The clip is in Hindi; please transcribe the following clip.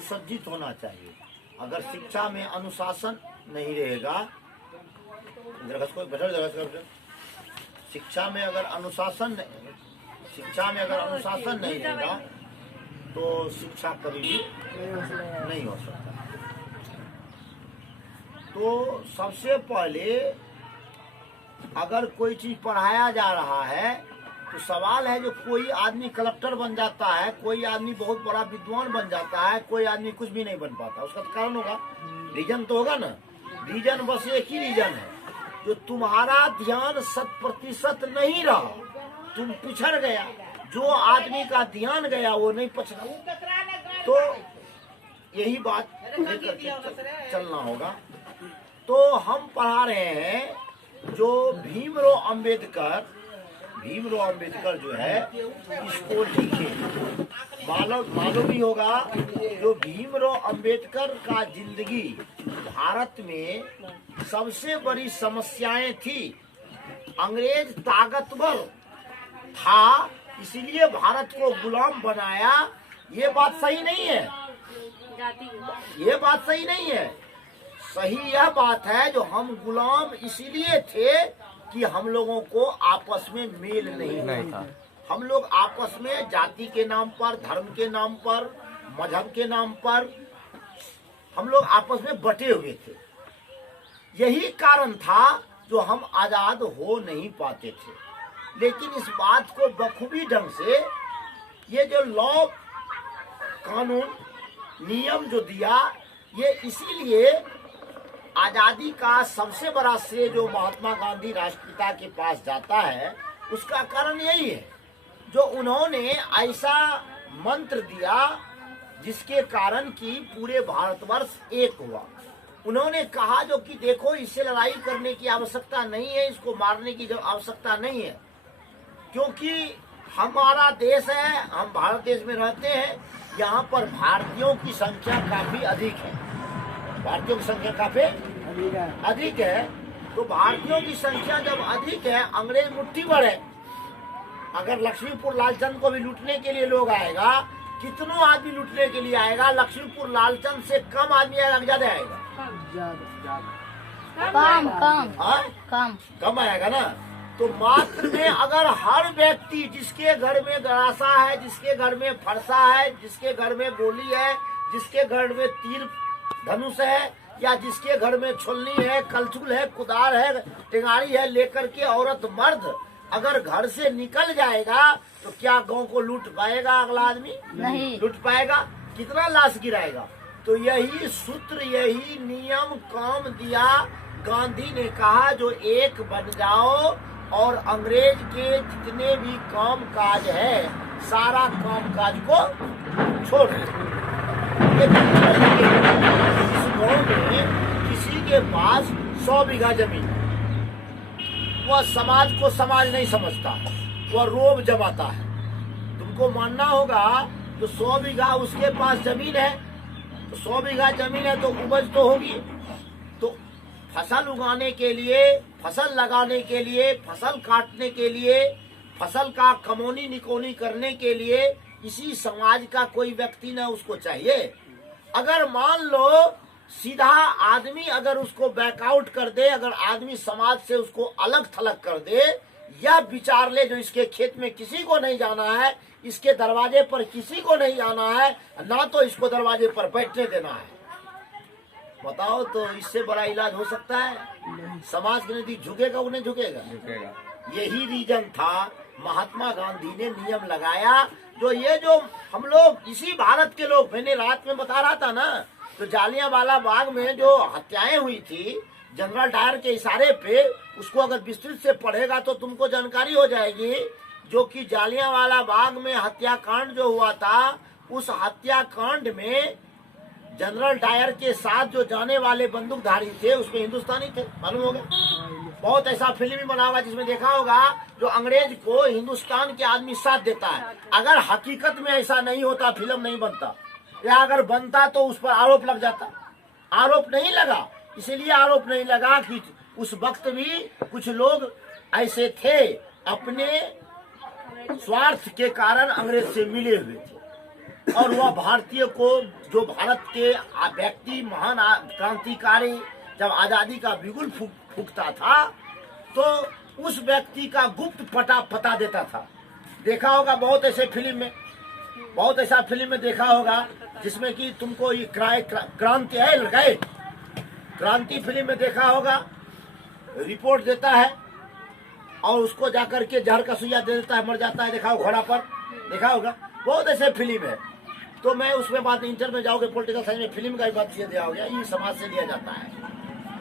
सुसज्जित होना चाहिए। अगर शिक्षा में अनुशासन नहीं रहेगा, शिक्षा में अगर अनुशासन नहीं रहेगा तो शिक्षा कभी भी नहीं हो सकता। तो सबसे पहले अगर कोई चीज पढ़ाया जा रहा है तो सवाल है, जो कोई आदमी कलेक्टर बन जाता है, कोई आदमी बहुत बड़ा विद्वान बन जाता है, कोई आदमी कुछ भी नहीं बन पाता, उसका कारण होगा, रीजन तो होगा ना। रीजन बस एक ही रीजन है, जो तुम्हारा ध्यान 100% नहीं रहा, तुम पिछड़ गया। जो आदमी का ध्यान गया वो नहीं पछड़ा। तो यही बात लेकर के चलना होगा। तो हम पढ़ा रहे हैं जो भीमराव अंबेडकर जो है इसको लिखे। मालूम भी होगा, जो भीमराव अंबेडकर का जिंदगी भारत में सबसे बड़ी समस्याएं थी। अंग्रेज ताकतवर था, इसीलिए भारत को गुलाम बनाया। ये बात सही नहीं है, ये बात सही नहीं है। सही यह बात है, जो हम गुलाम इसीलिए थे कि हम लोगों को आपस में मेल नहीं था। हम लोग आपस में जाति के नाम पर, धर्म के नाम पर, मजहब के नाम पर हम लोग आपस में बटे हुए थे। यही कारण था जो हम आजाद हो नहीं पाते थे। लेकिन इस बात को बखूबी ढंग से ये जो लॉ, कानून, नियम जो दिया, ये इसीलिए आजादी का सबसे बड़ा श्रेय जो महात्मा गांधी राष्ट्रपिता के पास जाता है, उसका कारण यही है, जो उन्होंने ऐसा मंत्र दिया जिसके कारण कि पूरे भारतवर्ष एक हुआ। उन्होंने कहा जो कि देखो, इससे लड़ाई करने की आवश्यकता नहीं है, इसको मारने की आवश्यकता नहीं है, क्योंकि हमारा देश है, हम भारत देश में रहते हैं, यहाँ पर भारतीयों की संख्या काफी अधिक है। भारतीयों की संख्या काफी अधिक है। तो भारतीयों की संख्या जब अधिक है, अंग्रेज मुट्ठी भर है। अगर लक्ष्मीपुर लालचंद को भी लूटने के लिए लोग आएगा, कितनों आदमी लूटने के लिए आएगा, लक्ष्मीपुर लालचंद से कम आदमी आएगा, ज्यादा आएगा? कम आएगा ना। तो मात्र में अगर हर व्यक्ति, जिसके घर में गरासा है, जिसके घर में फरसा है, जिसके घर में गोली है, जिसके घर में तीर धनुष है, या जिसके घर में छुलनी है, कलछुल है, कुदार है, टेंगारी है, लेकर के औरत मर्द अगर घर से निकल जाएगा तो क्या गांव को लूट पाएगा अगला आदमी? नहीं लूट पाएगा। कितना लाश गिराएगा? तो यही सूत्र, यही नियम काम दिया। गांधी ने कहा जो एक बन जाओ और अंग्रेज के जितने भी काम काज है, सारा काम काज को छोड़ दो। इस गांव में किसी के पास 100 बीघा जमीन, वह समाज को समाज नहीं समझता, वह रोब जमाता है। तुमको मानना होगा, तो 100 बीघा उसके पास जमीन है, तो 100 बीघा जमीन है तो उपज तो होगी। तो फसल उगाने के लिए, फसल लगाने के लिए, फसल काटने के लिए, फसल का कमौनी निकोनी करने के लिए इसी समाज का कोई व्यक्ति न उसको चाहिए। अगर मान लो सीधा आदमी अगर उसको बैकआउट कर दे, अगर आदमी समाज से उसको अलग थलग कर दे, या विचार ले जो इसके खेत में किसी को नहीं जाना है, इसके दरवाजे पर किसी को नहीं जाना है, ना तो इसको दरवाजे पर बैठने देना है, बताओ तो इससे बड़ा इलाज हो सकता है? समाज के नजदीक झुकेगा वो नहीं झुकेगा? यही रीजन था, महात्मा गांधी ने नियम लगाया। जो ये जो हम लोग इसी भारत के लोग, मैंने रात में बता रहा था ना, तो जालियांवाला बाग में जो हत्याएं हुई थी जनरल डायर के इशारे पे, उसको अगर विस्तृत से पढ़ेगा तो तुमको जानकारी हो जाएगी। जो कि जालियांवाला बाग में हत्याकांड जो हुआ था, उस हत्याकांड में जनरल डायर के साथ जो जाने वाले बंदूकधारी थे उसमें हिंदुस्तानी थे, मालूम होगा। बहुत ऐसा फिल्म भी बना होगा जिसमें देखा होगा, जो अंग्रेज को हिंदुस्तान के आदमी साथ देता है। अगर हकीकत में ऐसा नहीं होता, फिल्म नहीं बनता, या अगर बनता तो उस पर आरोप लग जाता। आरोप नहीं लगा, इसीलिए आरोप नहीं लगा कि उस वक्त भी कुछ लोग ऐसे थे, अपने स्वार्थ के कारण अंग्रेज से मिले हुए थे। और वह भारतीय को, जो भारत के व्यक्ति महान क्रांतिकारी जब आजादी का बिगुल फूकता था तो उस व्यक्ति का गुप्त पता देता था। देखा होगा बहुत ऐसे फिल्म में, बहुत ऐसा फिल्म में देखा होगा जिसमें कि तुमको ये क्रांति है लगाए, क्रांति फिल्म में देखा होगा, रिपोर्ट देता है और उसको जाकर के जहर का सुइया दे देता है, मर जाता है। देखा हो घोड़ा पर, देखा होगा, बहुत ऐसे फिल्म है। तो मैं उसमें बात इंटर में जाओगे पॉलिटिकल साइंस में, फिल्म का भी बात दिया गया, ये समाज से लिया जाता है।